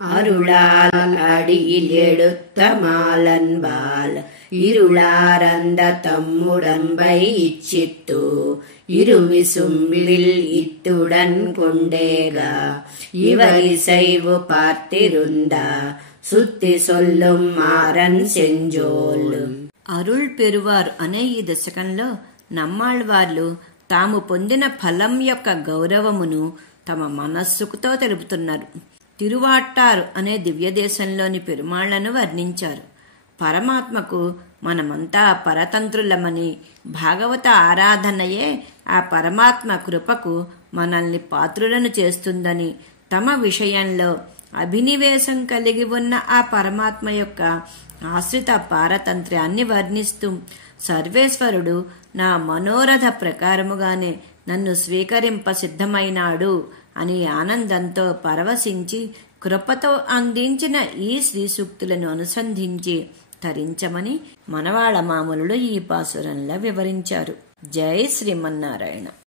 அருளால் அடியில் எடுத்த மாலன்பால் இருளாரந்த தம்முடம்பை இச்சித்து இருமிசும்பில் இத்துடன் கொண்டேகா இவர் இசைவு பார்த்திருந்தா சுத்தி சொல்லும் మారన్ సెంజోలు. అరుళ్ పెరువార్ అనే ఈ దశకంలో నమ్మాళ్వార్లు తాము పొందిన ఫలం యొక్క గౌరవమును తమ మనస్సుకుతో తెలుపుతున్నారు. తిరువాట్టారు అనే దివ్యదేశంలోని పెరుమాళ్లను వర్ణించారు. పరమాత్మకు మనమంతా పరతంత్రులమని, భాగవత ఆరాధనయే ఆ పరమాత్మ కృపకు మనల్ని పాత్రులను చేస్తుందని, తమ విషయంలో అభినివేశం కలిగి ఉన్న ఆ పరమాత్మ యొక్క ఆశ్రిత పారతంత్ర్యాన్ని వర్ణిస్తూ, సర్వేశ్వరుడు నా మనోరథ ప్రకారముగానే నన్ను స్వీకరింప సిద్ధమైనాడు అని ఆనందంతో పరవశించి కృపతో అందించిన ఈ శ్రీ సూక్తులను అనుసంధించి తరించమని మనవాళ మామూలుడు ఈ పాసురంలో వివరించారు. జై శ్రీమన్నారాయణ.